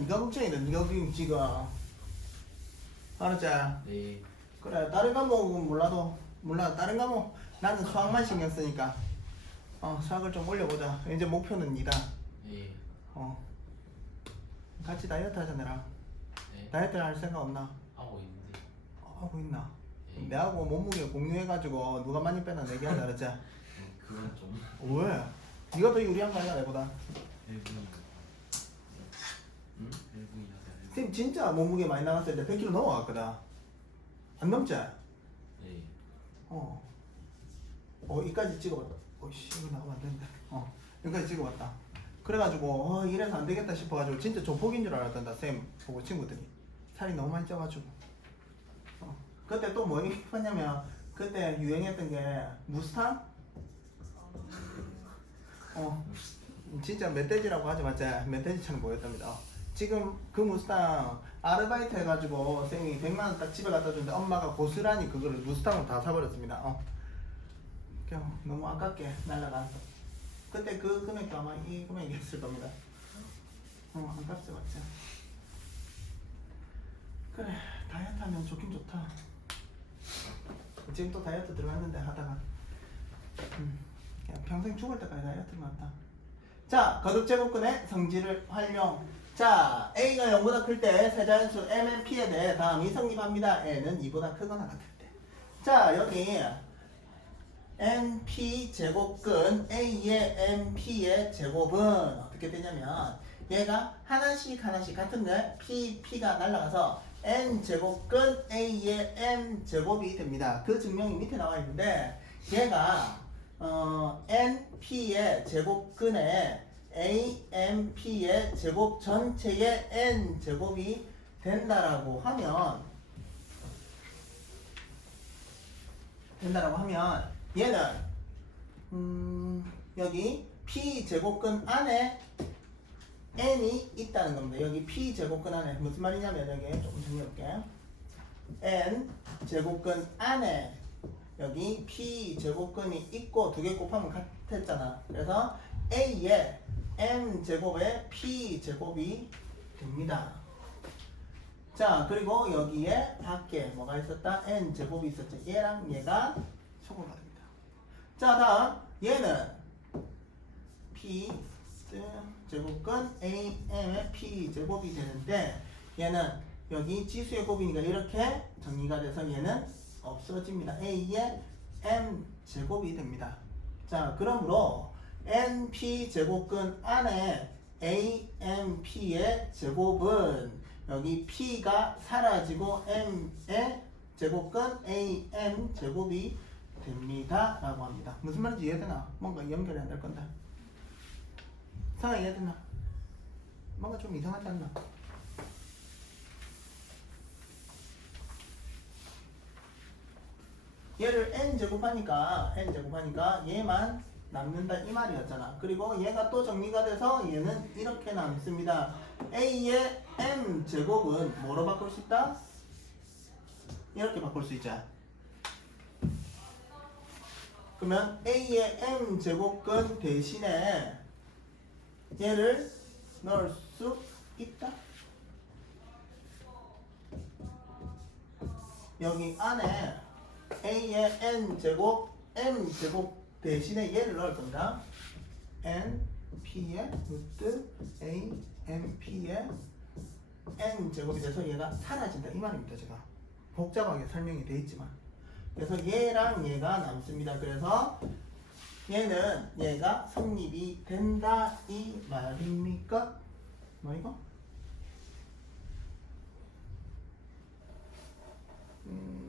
네가 걱정이다. 지금 지금 알았지? 네. 그래 다른 과목은 몰라도 몰라 다른 과목 나는 수학만 신경 쓰니까 어 수학을 좀 올려보자. 이제 목표는 니다. 네. 어 같이 다이어트 하자 내랑. 네. 다이어트 할 생각 없나? 하고 있는데. 어, 하고 있나? 네. 내하고 몸무게 공유해가지고 누가 많이 빼나 내기하자 그랬지? 음, 그건 좀. 왜? 네가 더 유리한 거 아니야 내보다? 1분이. 응? 1분이 하자. 쌤 진짜 몸무게 많이 나갔을 때 100kg 넘어갔거든. 안 넘지? 네. 어. 어, 이까지 찍어봤다. 어이씨, 이거 나가면 안 된다. 어, 여기까지 찍어봤다. 그래가지고, 어, 이래서 안 되겠다 싶어가지고, 진짜 조폭인 줄 알았단다, 쌤. 보고 친구들이. 살이 너무 많이 쪄가지고. 어. 그때 또 뭐 입었냐면, 그때 유행했던 게, 무스탕? 어. 진짜 멧돼지라고 하지 맞지? 멧돼지처럼 보였답니다. 어. 지금 그 무스탕 아르바이트 해가지고 쌤이 100만 원 딱 집에 갖다 주는데 엄마가 고스란히 그거를 무스탕을 다 사버렸습니다. 어. 그냥 너무 아깝게 날라갔어. 그때 그 금액도 아마 이 금액이었을 겁니다. 어, 아깝지 맞지? 그래, 다이어트 하면 좋긴 좋다. 지금 또 다이어트 들어갔는데 하다가 음, 그냥 평생 죽을 때까지 다이어트만 한다. 자, 거듭 제곱근의 성질을 활용. 자, A가 0보다 클 때 세자연수 MNP에 대해 다음이 성립합니다. N은 2보다 크거나 같을 때. 자, 여기 NP 제곱근 A의 NP의 제곱은 어떻게 되냐면 얘가 하나씩 하나씩 같은데 P, P가 날라가서 N 제곱근 A의 M 제곱이 됩니다. 그 증명이 밑에 나와 있는데 얘가 어, NP의 제곱근에 AMP의 제곱 전체의 N 제곱이 된다라고 하면 된다라고 하면 얘는 음, 여기 P 제곱근 안에 n이 있다는 겁니다. 여기 P 제곱근 안에 무슨 말이냐면 여기 조금 정리해볼게요. n 제곱근 안에 여기 P 제곱근이 있고 두 개 곱하면 같았잖아. 그래서 A의 M 제곱의 P 제곱이 됩니다. 자 그리고 여기에 밖에 뭐가 있었다? N 제곱이 있었죠. 얘랑 얘가 소거가 됩니다. 자 다음 얘는 P 제곱근 AM의 P 제곱이 되는데 얘는 여기 지수의 곱이니까 이렇게 정리가 돼서 얘는 없어집니다. A의 M 제곱이 됩니다. 자 그러므로 NP 제곱근 안에 AMP의 제곱은 여기 P가 사라지고 M의 제곱근 AM 제곱이 됩니다. 라고 합니다. 무슨 말인지 이해되나? 뭔가 연결이 안 될 건데. 상황 이해되나? 뭔가 좀 이상하지 않나? 얘를 n 제곱하니까 n 제곱하니까 얘만 남는다 이 말이었잖아. 그리고 얘가 또 정리가 돼서 얘는 이렇게 남습니다. a의 m 제곱은 뭐로 바꿀 수 있다? 이렇게 바꿀 수 있자. 그러면 a의 m 제곱근 대신에 얘를 넣을 수 있다. 여기 안에 a의 n 제곱 m 제곱 대신에 얘를 넣을 겁니다. n p의 루트 a m p의 n 제곱이 돼서 얘가 사라진다 이 말입니다. 제가 복잡하게 설명이 돼 있지만 그래서 얘랑 얘가 남습니다. 그래서 얘는 얘가 성립이 된다 이 말입니까? 뭐 이거? 음, 음.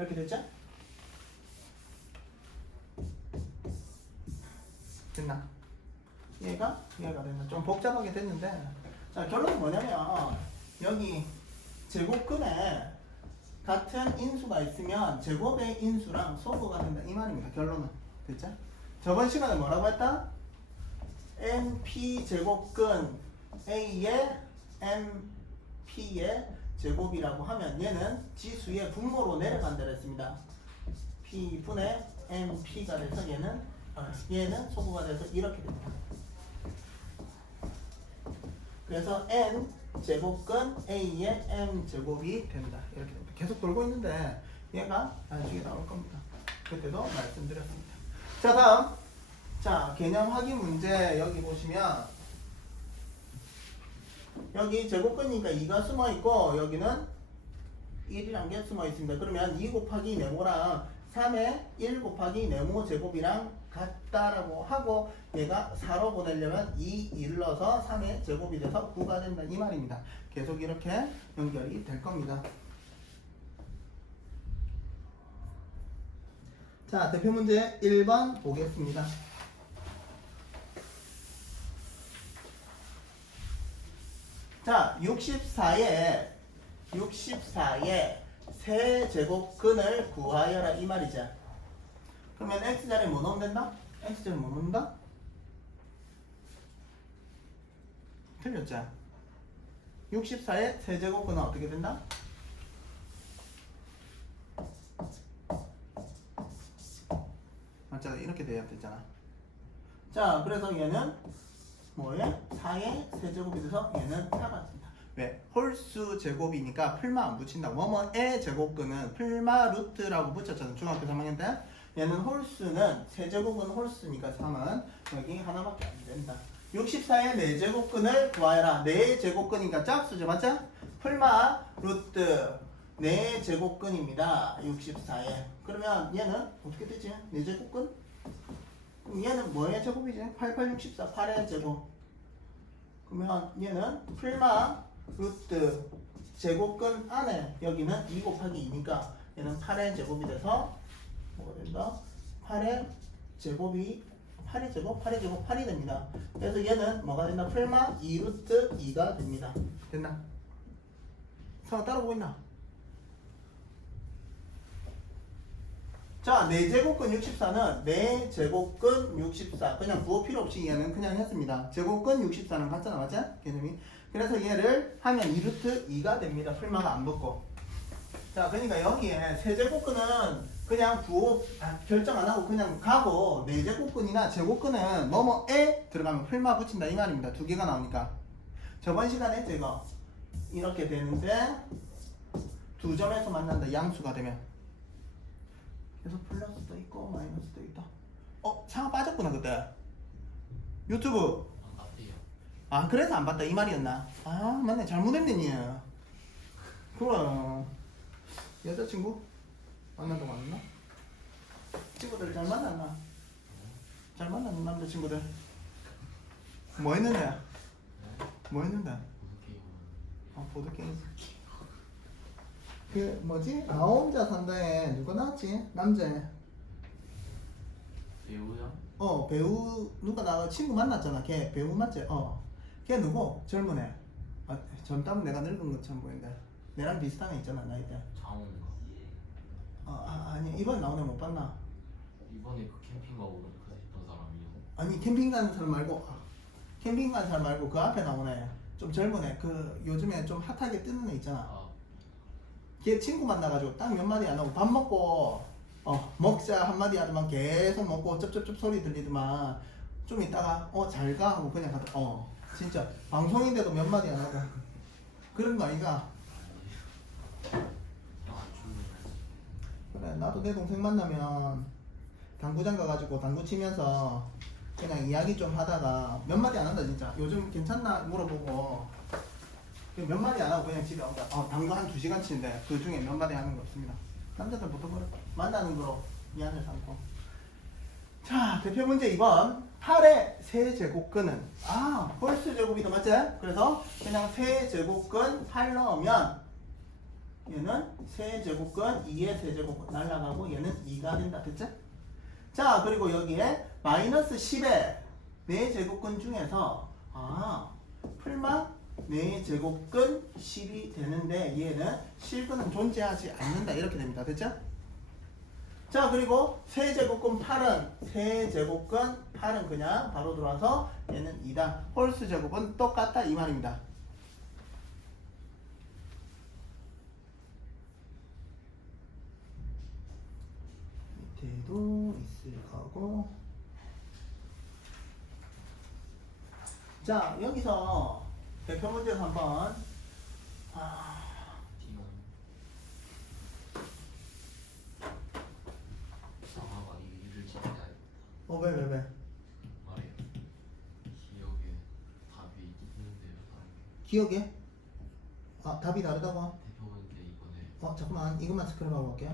이렇게 됐죠? 됐나? 얘가 얘가 됐나? 좀 복잡하게 됐는데 자 결론은 뭐냐면 여기 제곱근에 같은 인수가 있으면 제곱의 인수랑 소수가 된다 이 말입니다. 결론은 됐죠? 저번 시간에 뭐라고 했다? NP 제곱근 A의 MP의 제곱이라고 하면 얘는 지수의 분모로 내려간다 그랬습니다. P 분의 MP가 돼서 얘는 어, 얘는 소수가 돼서 이렇게 됩니다. 그래서 n 제곱근 a의 m 제곱이 된다. 이렇게 됩니다. 계속 돌고 있는데 얘가 나중에 나올 겁니다. 그때도 말씀드렸습니다. 자 다음 자 개념 확인 문제 여기 보시면 여기 제곱근이니까 2가 숨어 있고 여기는 1이란 게 숨어 있습니다. 그러면 2 곱하기 네모랑 3의 1 곱하기 네모 제곱이랑 같다라고 하고 얘가 4로 보내려면 2 일러서 3의 제곱이 돼서 9가 된다 이 말입니다. 계속 이렇게 연결이 될 겁니다. 자 대표 문제 1번 보겠습니다. 자 64에 64에 세제곱근을 구하여라 이 말이죠. 그러면 x자리에 뭐 넣으면 된다? x자리에 뭐 넣는다? 틀렸죠? 64의 세제곱근은 어떻게 된다? 맞잖아 이렇게 돼야 되잖아 자 그래서 얘는 뭐에? 4의 세제곱이 돼서 얘는 4가 됩니다. 왜? 홀수 제곱이니까 풀마 안 붙인다 뭐뭐의 제곱근은 풀마 루트라고 붙였잖아 중학교 3학년 때. 얘는 홀수는 세제곱은 홀수니까 3은 여기 하나밖에 안 된다. 64의 4제곱근을 구하여라. 4제곱근이니까 짝수죠. 맞죠? 풀마 루트 4제곱근입니다. 64에 그러면 얘는 어떻게 되지? 4제곱근? 그럼 얘는 뭐의 제곱이지? 88, 64, 8의 제곱 그러면 얘는 풀마 루트 제곱근 안에 여기는 2 곱하기 2니까 얘는 8의 제곱이 돼서 뭐가 된다? 8의 제곱이 8의 제곱, 8의 제곱, 8이 됩니다. 그래서 얘는 뭐가 된다? 풀마 2 루트 2가 됩니다. 됐나? 서 따라보고 있나? 자, 4제곱근 64는 4제곱근 64 그냥 부호 필요 없이 얘는 그냥 했습니다. 제곱근 64는 같잖아, 맞아? 개념이. 그래서 얘를 하면 2루트 2가 됩니다. 풀마가 안 붙고. 자, 그러니까 여기에 세제곱근은 그냥 부호 아, 결정 안 하고 그냥 가고 4제곱근이나 제곱근은 뭐뭐에 들어가면 풀마 붙인다 이 말입니다. 두 개가 나오니까. 저번 시간에 제가 이렇게 되는데 두 점에서 만난다 양수가 되면 그래서 플러스도 있고 마이너스도 있다. 어 상하 빠졌구나 그때. 유튜브. 안 같아요. 아 그래서 안 봤다 이 말이었나? 아 맞네 잘못했네 니. 그럼 여자친구 만난다고 만났나? 친구들 잘 만났나? 잘 만났나 남자 친구들? 뭐 했는데? 뭐 했는데? 아 보드 게임 그 뭐지? 나 혼자 산다에 누가 나왔지? 남자애 배우야? 어 배우 누가 나 친구 만났잖아 걔 배우 맞지? 어 걔 누구? 젊은 애 아, 젊다면 내가 늙은 것처럼 보이는데 내랑 비슷한 애 있잖아 나이대 장원가. 어, 아, 아니 이번 나온 애못 봤나? 이번에 그 캠핑 가고 그 했던 사람이요. 아니 캠핑 가는 사람 말고 아, 캠핑 가는 사람 말고 그 앞에 나온 애좀 젊은 애 그 요즘에 좀 핫하게 뜨는 애 있잖아 아, 걔 친구 만나가지고 딱 몇 마디 안 하고 밥 먹고 어 먹자 한마디 하더만 계속 먹고 쩝쩝쩝 소리 들리더만 좀 있다가 어 잘 가 하고 그냥 가다 어 진짜 방송인데도 몇 마디 안 하고 그런 거 아이가. 그래 나도 내 동생 만나면 당구장 가가지고 당구 치면서 그냥 이야기 좀 하다가 몇 마디 안 한다 진짜 요즘 괜찮나 물어보고 그 몇 마디 안 하고 그냥 집에 온다 어 당구 한 두 시간 치는데 그 중에 몇 마디 하는 거 없습니다. 남자들 보통 그래. 만나는 거로 이야기를 삼고. 자 대표 문제 2번. 8의 세제곱근은? 아 홀수 제곱이다 맞지? 그래서 그냥 세제곱근 8 넣으면 얘는 세제곱근 2의 세제곱근 날라가고 얘는 2가 된다 됐지? 자 그리고 여기에 마이너스 10의 4제곱근 중에서 아 풀마 4제곱근 10이 되는데 얘는 실근은 존재하지 않는다. 이렇게 됩니다. 됐죠? 자 그리고 세제곱근 8은 세제곱근 8은 그냥 바로 들어와서 얘는 2다. 홀수 제곱은 똑같다. 이 말입니다. 밑에도 있을 거고. 자 여기서 대표 문제에서 한번 아, T가 상하가 이 일을 지켜야 어, 왜, 왜, 왜? 말해요. 기억에 답이 있는데요. 사람이. 기억에? 아, 답이 다르다고? 대표분께 이번에 어, 잠깐만. 이것만 스크롤 해볼게.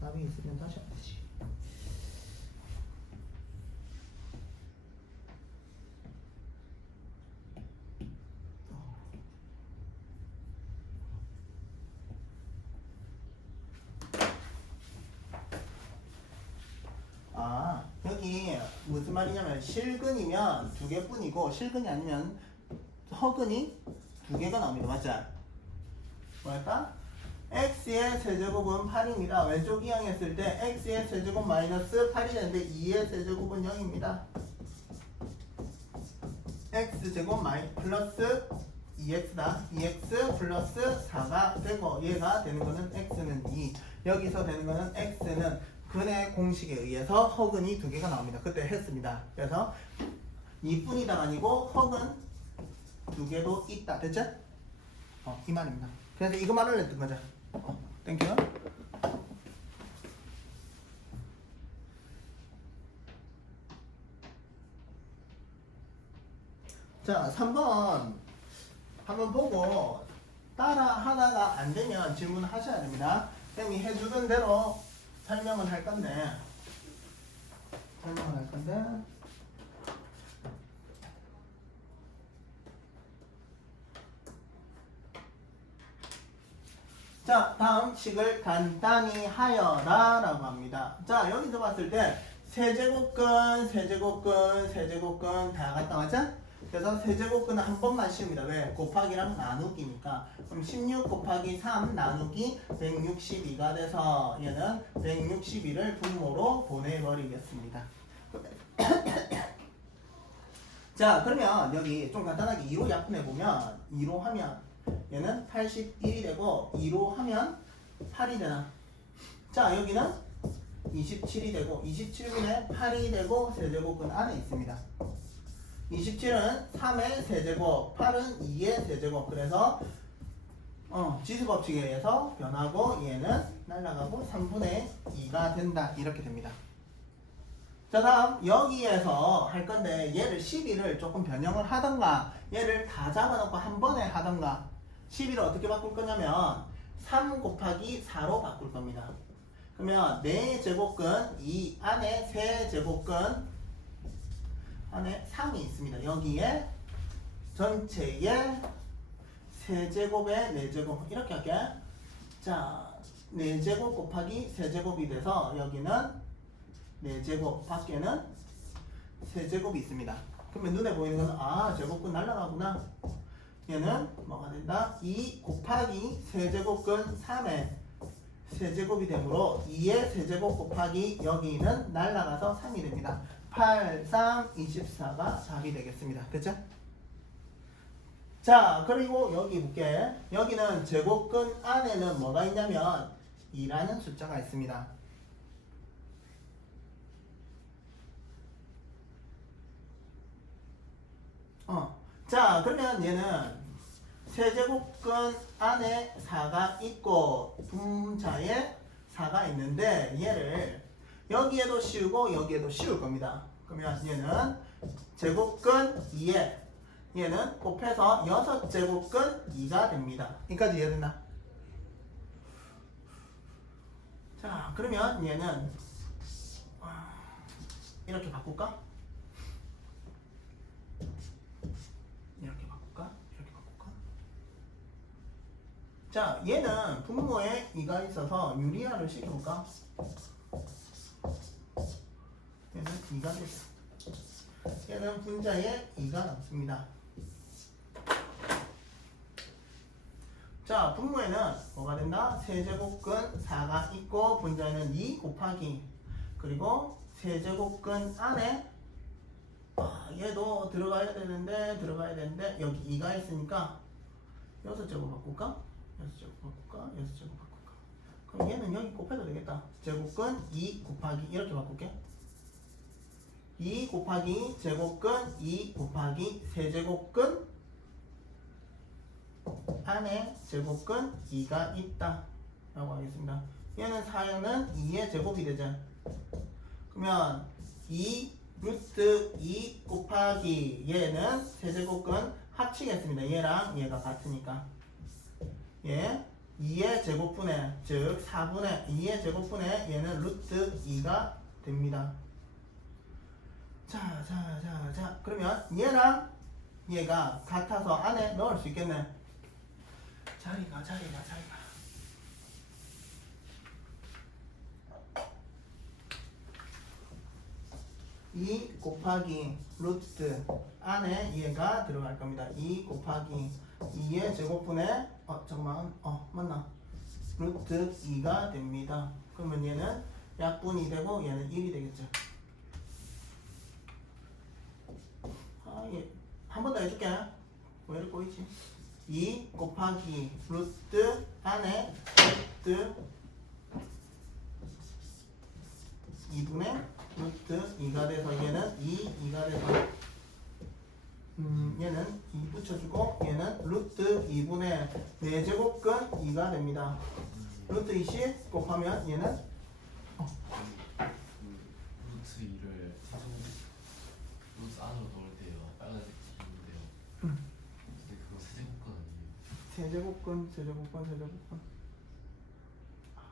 답이 있으면 다시 하면 되지. 아, 여기 무슨 말이냐면 실근이면 두 개뿐이고 실근이 아니면 허근이 두 개가 나옵니다. 맞죠? 뭐랄까? x의 세제곱은 8입니다. 왼쪽 이항했을 때 x의 세제곱 마이너스 8이 되는데 2의 세제곱은 0입니다. x제곱 마이 플러스 2x다. 2x 플러스 4가 되고 얘가 되는 거는 x는 2. 여기서 되는 거는 x는 근의 공식에 의해서 허근이 두 개가 나옵니다. 그때 했습니다. 그래서 2뿐이다 아니고 허근 두 개도 있다. 됐죠? 어, 이 말입니다. 그래서 이거 말을 했던 거죠. 어, 땡큐. 자, 3번 한번 보고 따라 하다가 안 되면 질문하셔야 됩니다. 쌤이 해주던 대로 설명을 할 건데 설명을 할 건데 자, 다음 식을 간단히 하여라 라고 합니다. 자, 여기서 봤을 때 세제곱근, 세제곱근, 세제곱근 다 갖다 맞자? 그래서 세제곱근은 한 번만 씌웁니다. 왜? 곱하기랑 나누기니까. 그럼 16 곱하기 3 나누기 162가 돼서 얘는 162를 분모로 보내버리겠습니다. 자, 그러면 여기 좀 간단하게 2로 약분해 보면 2로 하면 얘는 81이 되고 2로 하면 8이 되나? 자, 여기는 27이 되고 27분의 8이 되고 세제곱근 안에 있습니다. 27은 3의 세제곱, 8은 2의 세제곱. 그래서 어, 지수 법칙에 의해서 변하고 얘는 날아가고 3분의 2가 된다. 이렇게 됩니다. 자 다음 여기에서 할 건데 얘를 12를 조금 변형을 하던가 얘를 다 잡아놓고 한 번에 하던가 12를 어떻게 바꿀 거냐면 3 곱하기 4로 바꿀 겁니다. 그러면 4제곱근 이 안에 세제곱근 안에 3이 있습니다. 여기에 전체의 세제곱에 4제곱 이렇게 할게. 자 4제곱 곱하기 세제곱이 돼서 여기는 4제곱 밖에는 세제곱이 있습니다. 그러면 눈에 보이는 건 아, 제곱근 날라가구나. 얘는 뭐가 된다? 2 곱하기 세제곱근 3의 세제곱이 되므로 2의 세제곱 곱하기 여기는 날라가서 3이 됩니다. 8, 3, 24가 답이 되겠습니다. 됐죠? 자, 그리고 여기 볼게. 여기는 제곱근 안에는 뭐가 있냐면 2라는 숫자가 있습니다. 어. 자, 그러면 얘는 세제곱근 안에 4가 있고 분자에 4가 있는데 얘를 여기에도 씌우고 여기에도 씌울 겁니다. 그러면 얘는 제곱근 2에 얘는 곱해서 6제곱근 2가 됩니다. 여기까지 이해됐나? 자, 그러면 얘는 아, 이렇게 바꿀까? 이렇게 바꿀까? 이렇게 바꿀까? 자, 얘는 분모에 2가 있어서 유리화를 시켜볼까? 얘는 2가 됐어. 얘는 분자에 2가 남습니다. 자, 분모에는 뭐가 된다? 세제곱근 4가 있고 분자에는 2 곱하기 그리고 세제곱근 안에 아, 얘도 들어가야 되는데 들어가야 되는데 여기 2가 있으니까 6제곱 바꿀까? 6제곱 바꿀까? 6제곱 바꿀까? 그럼 얘는 여기 곱해도 되겠다. 제곱근 2 곱하기 이렇게 바꿀게. 2 곱하기 제곱근 2 곱하기 세제곱근 안에 제곱근 2가 있다 라고 하겠습니다. 얘는 4는 2의 제곱이 되죠. 그러면 2 루트 2 곱하기 얘는 세제곱근 합치겠습니다. 얘랑 얘가 같으니까. 얘 2의 제곱분의 즉 4분의 2의 제곱분의 얘는 루트 2가 됩니다 자, 자, 자, 자. 그러면 얘랑 얘가 같아서 안에 넣을 수 있겠네. 자리가, 자리가, 자리가. 이 곱하기 루트 안에 얘가 들어갈 겁니다. 2 곱하기 2의 제곱분의 어 잠깐만 어 맞나 루트 2가 됩니다. 그러면 얘는 약분이 되고 얘는 1이 되겠죠. 아, 예. 한 번 더 해줄게. 왜 이렇게 꼬이지? 2 곱하기 루트 안에 루트 2분의 루트 2가 돼서 얘는 2, 2가 돼서 음, 얘는 2 붙여주고 얘는 루트 2분의 4제곱근 2가 됩니다. 루트 20 곱하면 얘는 그 루트 2를 세제곱 루트 안으로 넣을 때요 빨간색 있는데요 근데 그거 세제곱건 아니에요 세제곱근, 세제곱근, 세제곱근. 아,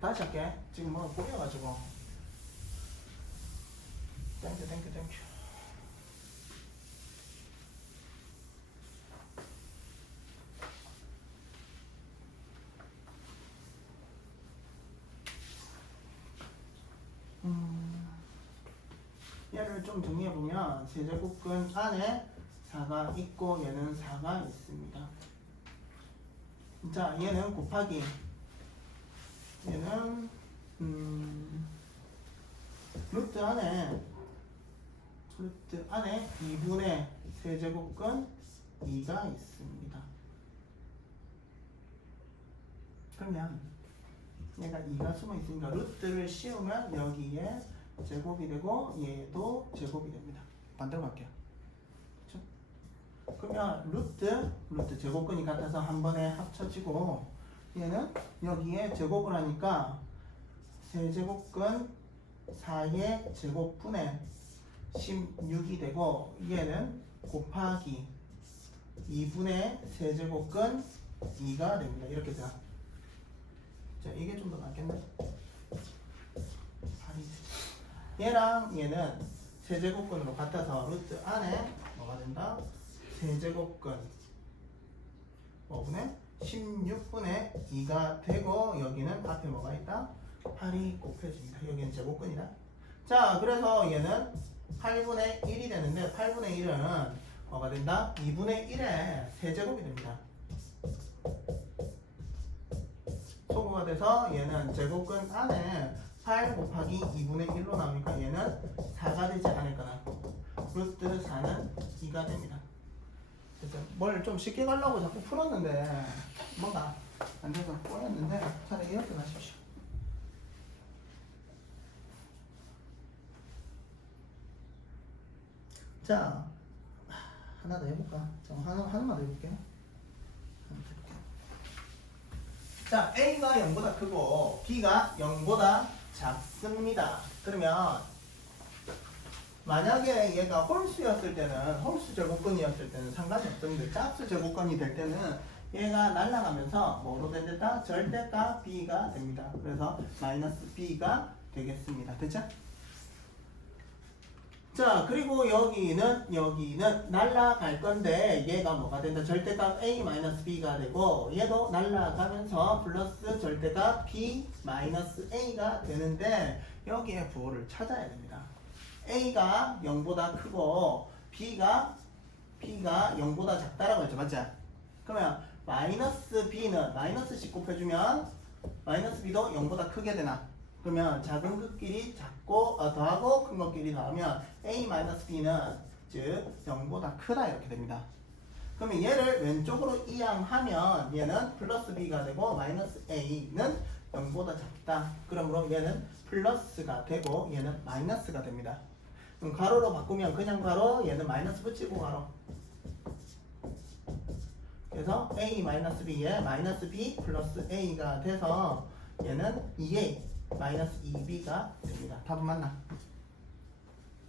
저- 다시 할게. 지금 뭐가 꼬여가지고. 땡큐, 땡큐, 땡큐. 음, 얘를 좀 정리해보면 세제곱근 안에 4가 있고 얘는 4가 있습니다. 자, 얘는 곱하기 얘는 음, 루트 안에 루트 안에 2분의 세제곱근 2가 있습니다. 그러면 얘가 2가 숨어 있으니까 루트를 씌우면 여기에 제곱이 되고 얘도 제곱이 됩니다. 반대로 갈게요. 그러면 루트 루트 제곱근이 같아서 한 번에 합쳐지고 얘는 여기에 제곱을 하니까 세제곱근 4의 제곱분의 16이 되고 얘는 곱하기 2분의 세제곱근 2가 됩니다. 이렇게 자. 자, 이게 좀 더 낫겠네. 얘랑 얘는 세제곱근으로 같아서 루트 안에 뭐가 된다? 세제곱근 5분의 16분의 2가 되고 여기는 앞에 뭐가 있다? 8이 곱해집니다. 여기는 제곱근이다. 자, 그래서 얘는 8분의 1이 되는데 8분의 1은 뭐가 된다? 2분의 1의 세제곱이 됩니다. 소구가 돼서 얘는 제곱근 안에 8 곱하기 2분의 1로 나오니까 얘는 4가 되지 않을 거나 루트 4는 2가 됩니다. 그래서 뭘 좀 쉽게 가려고 자꾸 풀었는데 뭔가 안 돼서 꼬였는데 차라리 이렇게 가십시오. 자 하나 더 해볼까? 자 하나 하나만 더 해볼게요. 자 A가 0보다 크고 B가 0보다 작습니다. 그러면 만약에 얘가 홀수였을 때는 홀수 제곱근이었을 때는 상관이 없었는데 짝수 제곱근이 될 때는 얘가 날아가면서 뭐로 된다? 절대값 b가 됩니다. 그래서 마이너스 b가 되겠습니다. 됐죠? 자 그리고 여기는 여기는 날아갈 건데 얘가 뭐가 된다? 절대값 a 마이너스 b가 되고 얘도 날아가면서 플러스 절대값 b 마이너스 a가 되는데 여기에 부호를 찾아야 됩니다. A가 0보다 크고 b가 b가 0보다 작다라고 했죠, 맞죠? 그러면 마이너스 b는 마이너스 10 곱해주면 마이너스 b도 0보다 크게 되나? 그러면 작은 것끼리 작고 어, 더하고 큰 것끼리 더하면 a 마이너스 b는 즉 0보다 크다 이렇게 됩니다. 그러면 얘를 왼쪽으로 이항하면 얘는 플러스 b가 되고 마이너스 a는 0보다 작다. 그러므로 얘는 플러스가 되고 얘는 마이너스가 됩니다. 그럼 가로로 바꾸면 그냥 가로 얘는 마이너스 붙이고 가로 그래서 a 마이너스 b에 마이너스 b 플러스 a가 돼서 얘는 2a 마이너스 2b가 됩니다 답은 맞나?